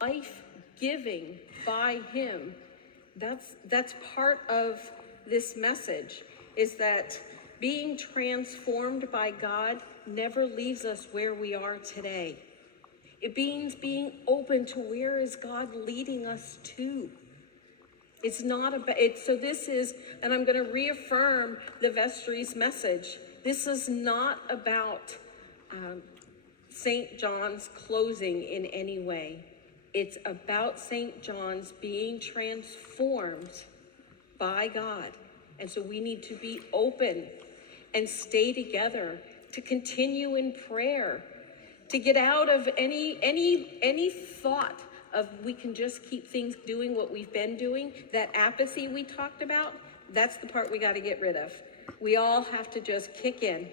life-giving by him. That's part of this message, is that being transformed by God never leaves us where we are today. It means being open to where is God leading us to. It's not about, so this is, and I'm going to reaffirm the vestry's message. This is not about St. John's closing in any way. It's about St. John's being transformed by God. And so we need to be open and stay together, to continue in prayer, to get out of any thought of we can just keep things doing what we've been doing. That apathy we talked about, that's the part we got to get rid of. We all have to just kick in.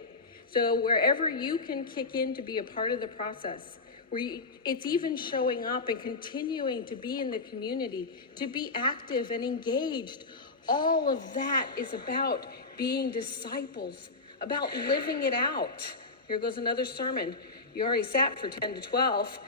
So wherever you can kick in to be a part of the process, it's even showing up and continuing to be in the community, to be active and engaged. All of that is about being disciples, about living it out. Here goes another sermon. You already sat for 10 to 12.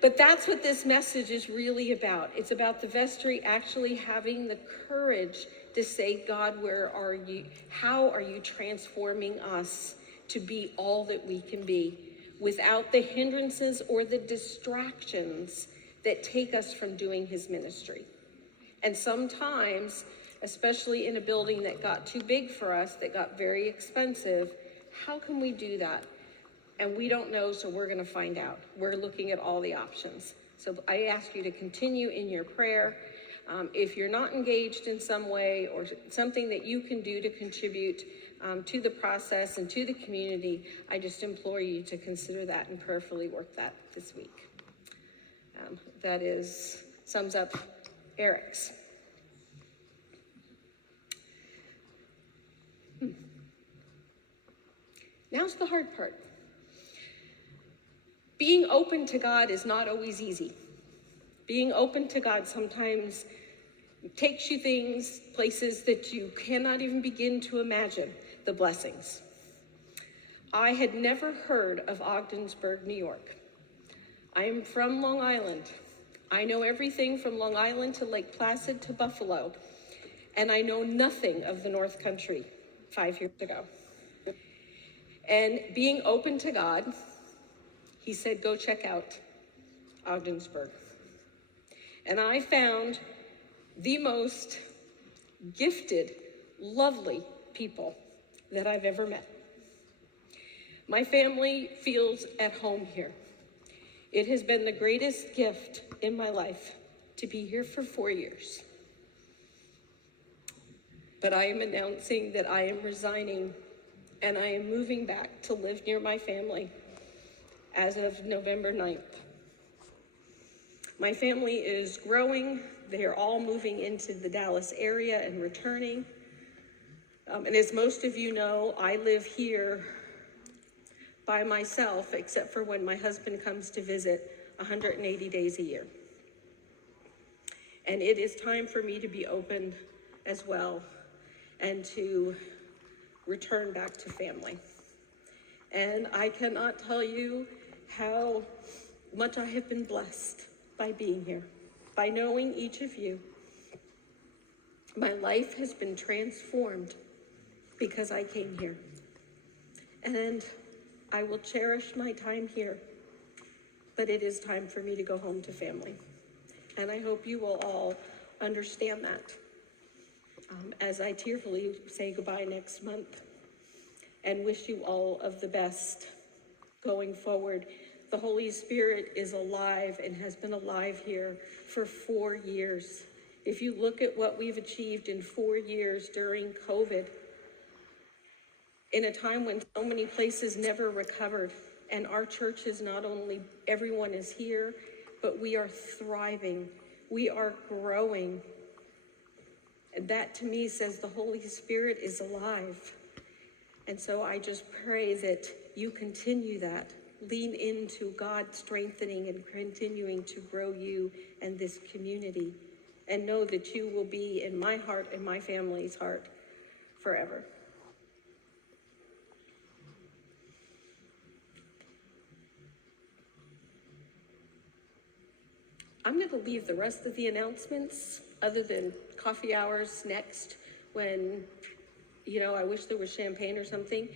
But that's what this message is really about. It's about the vestry actually having the courage to say, God, where are you? How are you transforming us to be all that we can be, without the hindrances or the distractions that take us from doing his ministry? And sometimes, especially in a building that got too big for us, that got very expensive, how can we do that? And we don't know, so we're going to find out. We're looking at all the options. So I ask you to continue in your prayer. If you're not engaged in some way, or something that you can do to contribute to the process and to the community, I just implore you to consider that and prayerfully work that this week. That sums up Eric's. Now's the hard part. Being open to God is not always easy. Being open to God sometimes takes you places that you cannot even begin to imagine the blessings. I had never heard of Ogdensburg, New York. I am from Long Island. I know everything from Long Island to Lake Placid to Buffalo, and I know nothing of the North Country 5 years ago. And being open to God, he said, go check out Ogdensburg. And I found the most gifted, lovely people that I've ever met. My family feels at home here. It has been the greatest gift in my life to be here for 4 years. But I am announcing that I am resigning, and I am moving back to live near my family as of November 9th. My family is growing. They are all moving into the Dallas area and returning. And as most of you know, I live here by myself, except for when my husband comes to visit 180 days a year. And it is time for me to be open as well and to return back to family. And I cannot tell you how much I have been blessed by being here, by knowing each of you. My life has been transformed because I came here. And I will cherish my time here, but it is time for me to go home to family. And I hope you will all understand that as I tearfully say goodbye next month, and wish you all of the best going forward. The Holy Spirit is alive and has been alive here for 4 years. If you look at what we've achieved in 4 years during COVID, in a time when so many places never recovered, and our church is not only, everyone is here, but we are thriving, we are growing. And that to me says the Holy Spirit is alive. And so I just pray that you continue that. Lean into God strengthening and continuing to grow you and this community. And know that you will be in my heart and my family's heart forever. I'm going to leave the rest of the announcements, other than coffee hours next, when, I wish there was champagne or something.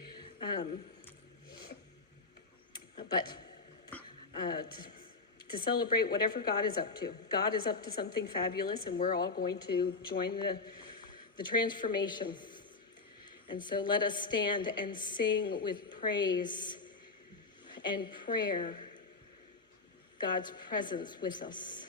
But to celebrate whatever God is up to. God is up to something fabulous, and we're all going to join the transformation. And so let us stand and sing with praise and prayer God's presence with us.